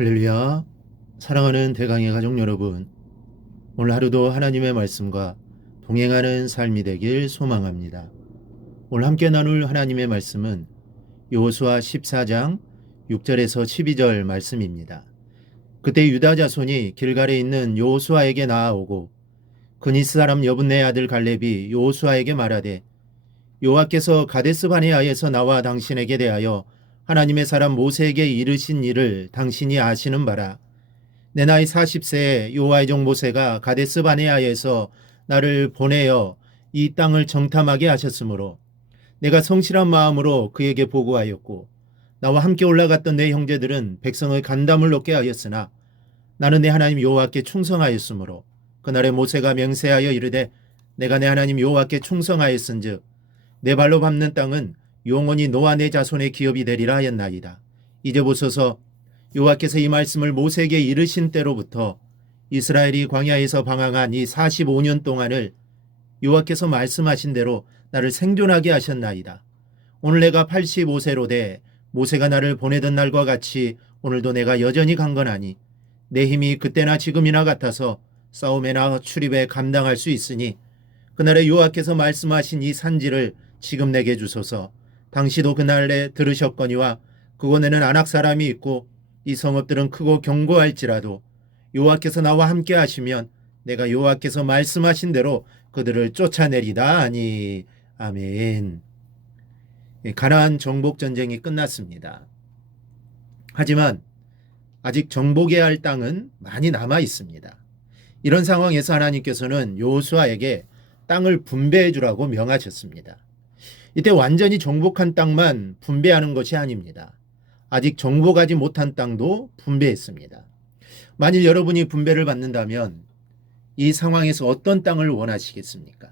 할렐루야. 사랑하는 대강의 가족 여러분, 오늘 하루도 하나님의 말씀과 동행하는 삶이 되길 소망합니다. 오늘 함께 나눌 하나님의 말씀은 여호수아 14장 6절에서 12절 말씀입니다. 그때 유다 자손이 길갈에 있는 여호수아에게 나아오고 그니스 사람 여분네 아들 갈렙이 여호수아에게 말하되 여호와께서 가데스 바네아에서 나와 당신에게 대하여 하나님의 사람 모세에게 이르신 일을 당신이 아시는 바라. 내 나이 40세에 여호와의 종 모세가 가데스 바네아에서 나를 보내어 이 땅을 정탐하게 하셨으므로 내가 성실한 마음으로 그에게 보고하였고 나와 함께 올라갔던 내 형제들은 백성의 간담을 높게 하였으나 나는 내 하나님 여호와께 충성하였으므로 그날에 모세가 맹세하여 이르되 내가 내 하나님 여호와께 충성하였은즉 내 발로 밟는 땅은 영원히 너와 내 자손의 기업이 되리라 하였나이다. 이제 보소서 여호와께서 이 말씀을 모세에게 이르신 때로부터 이스라엘이 광야에서 방황한 이 45년 동안을 여호와께서 말씀하신 대로 나를 생존하게 하셨나이다. 오늘 내가 85세로 돼 모세가 나를 보내던 날과 같이 오늘도 내가 여전히 강건하니 내 힘이 그때나 지금이나 같아서 싸움에나 출입에 감당할 수 있으니 그날에 여호와께서 말씀하신 이 산지를 지금 내게 주소서. 당시도 그날에 들으셨거니와 그곳에는 아낙 사람이 있고 이 성읍들은 크고 견고할지라도 여호와께서 나와 함께 하시면 내가 여호와께서 말씀하신 대로 그들을 쫓아내리다 하니. 아멘. 가나안 정복 전쟁이 끝났습니다. 하지만 아직 정복해야 할 땅은 많이 남아 있습니다. 이런 상황에서 하나님께서는 여호수아에게 땅을 분배해 주라고 명하셨습니다. 이때 완전히 정복한 땅만 분배하는 것이 아닙니다. 아직 정복하지 못한 땅도 분배했습니다. 만일 여러분이 분배를 받는다면 이 상황에서 어떤 땅을 원하시겠습니까?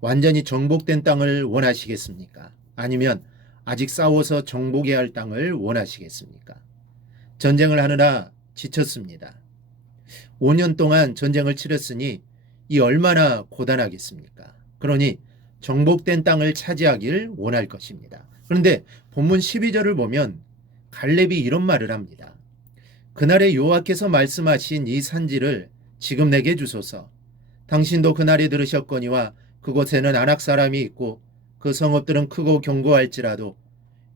완전히 정복된 땅을 원하시겠습니까? 아니면 아직 싸워서 정복해야 할 땅을 원하시겠습니까? 전쟁을 하느라 지쳤습니다. 5년 동안 전쟁을 치렀으니 이 얼마나 고단하겠습니까? 그러니 정복된 땅을 차지하길 원할 것입니다. 그런데 본문 12절을 보면 갈렙이 이런 말을 합니다. 그날에 여호와께서 말씀하신 이 산지를 지금 내게 주소서. 당신도 그날에 들으셨거니와 그곳에는 아낙 사람이 있고 그 성읍들은 크고 견고할지라도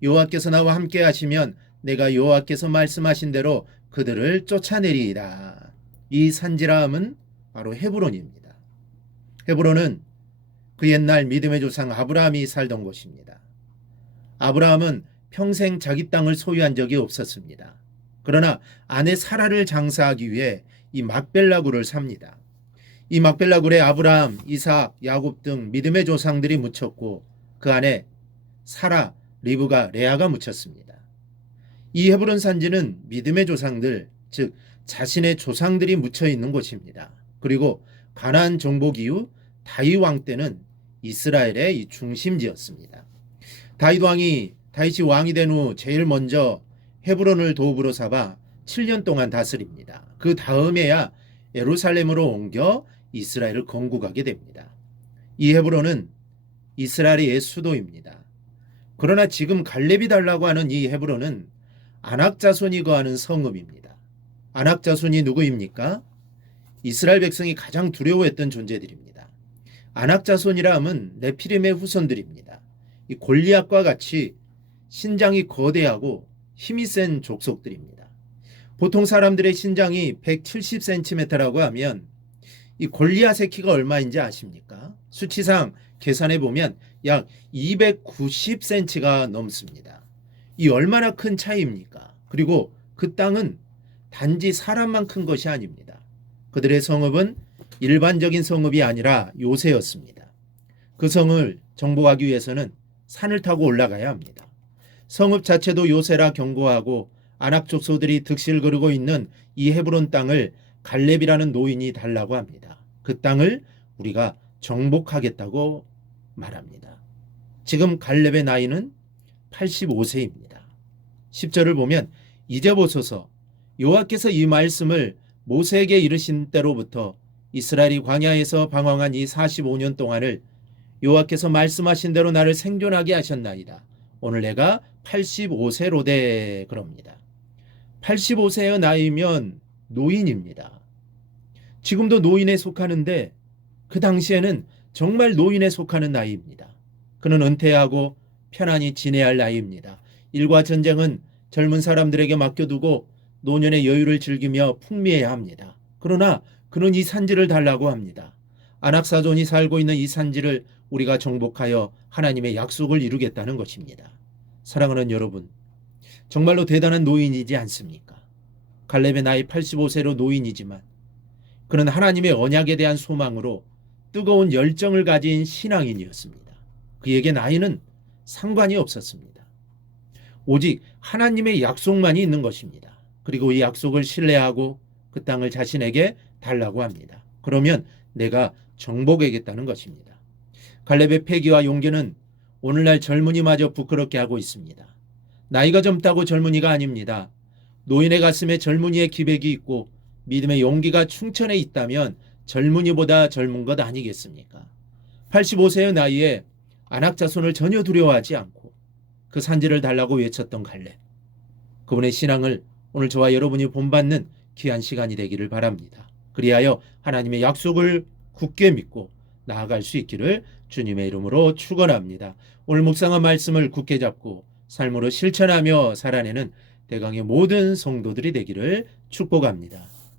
여호와께서 나와 함께 하시면 내가 여호와께서 말씀하신 대로 그들을 쫓아내리이다. 이 산지라 함은 바로 헤브론입니다. 헤브론은 그 옛날 믿음의 조상 아브라함이 살던 곳입니다. 아브라함은 평생 자기 땅을 소유한 적이 없었습니다. 그러나 아내 사라를 장사하기 위해 이 막벨라굴을 삽니다. 이 막벨라굴에 아브라함, 이삭, 야곱 등 믿음의 조상들이 묻혔고 그 안에 사라, 리브가, 레아가 묻혔습니다. 이 헤브론 산지는 믿음의 조상들, 즉 자신의 조상들이 묻혀 있는 곳입니다. 그리고 가나안 정복 이후 다윗 왕 때는 이스라엘의 이 중심지였습니다. 다윗이 왕이 된 후 제일 먼저 헤브론을 도읍으로 삼아 7년 동안 다스립니다. 그 다음에야 예루살렘으로 옮겨 이스라엘을 건국하게 됩니다. 이 헤브론은 이스라엘의 옛 수도입니다. 그러나 지금 갈렙이 달라고 하는 이 헤브론은 아낙 자손이 거하는 성읍입니다. 아낙 자손이 누구입니까? 이스라엘 백성이 가장 두려워했던 존재들입니다. 아낙 자손이라 함은 네피림의 후손들입니다. 이 골리앗과 같이 신장이 거대하고 힘이 센 족속들입니다. 보통 사람들의 신장이 170cm라고 하면 이 골리앗의 키가 얼마인지 아십니까? 수치상 계산해 보면 약 290cm가 넘습니다. 이 얼마나 큰 차이입니까? 그리고 그 땅은 단지 사람만 큰 것이 아닙니다. 그들의 성읍은 일반적인 성읍이 아니라 요새였습니다. 그 성을 정복하기 위해서는 산을 타고 올라가야 합니다. 성읍 자체도 요새라 견고하고 아낙 족속들이 득실 거르고 있는 이 헤브론 땅을 갈렙이라는 노인이 달라고 합니다. 그 땅을 우리가 정복하겠다고 말합니다. 지금 갈렙의 나이는 85세입니다. 10절을 보면 이제 보소서 여호와께서 이 말씀을 모세에게 이르신 때로부터 이스라엘이 광야에서 방황한 이 45년 동안을 여호와께서 말씀하신 대로 나를 생존하게 하셨나이다. 오늘 내가 85세로 돼 그럽니다. 85세의 나이면 노인입니다. 지금도 노인에 속하는데 그 당시에는 정말 노인에 속하는 나이입니다. 그는 은퇴하고 편안히 지내야 할 나이입니다. 일과 전쟁은 젊은 사람들에게 맡겨두고 노년의 여유를 즐기며 풍미해야 합니다. 그러나 그는 이 산지를 달라고 합니다. 안악사존이 살고 있는 이 산지를 우리가 정복하여 하나님의 약속을 이루겠다는 것입니다. 사랑하는 여러분, 정말로 대단한 노인이지 않습니까? 갈렙의 나이 85세로 노인이지만 그는 하나님의 언약에 대한 소망으로 뜨거운 열정을 가진 신앙인이었습니다. 그에게 나이는 상관이 없었습니다. 오직 하나님의 약속만이 있는 것입니다. 그리고 이 약속을 신뢰하고 그 땅을 자신에게 달라고 합니다. 그러면 내가 정복하겠다는 것입니다. 갈렙의 패기와 용기는 오늘날 젊은이마저 부끄럽게 하고 있습니다. 나이가 젊다고 젊은이가 아닙니다. 노인의 가슴에 젊은이의 기백이 있고 믿음의 용기가 충천해 있다면 젊은이보다 젊은 것 아니겠습니까? 85세의 나이에 안악자손을 전혀 두려워하지 않고 그 산지를 달라고 외쳤던 갈렙. 그분의 신앙을 오늘 저와 여러분이 본받는 귀한 시간이 되기를 바랍니다. 그리하여 하나님의 약속을 굳게 믿고 나아갈 수 있기를 주님의 이름으로 축원합니다. 오늘 묵상한 말씀을 굳게 잡고 삶으로 실천하며 살아내는 대강의 모든 성도들이 되기를 축복합니다.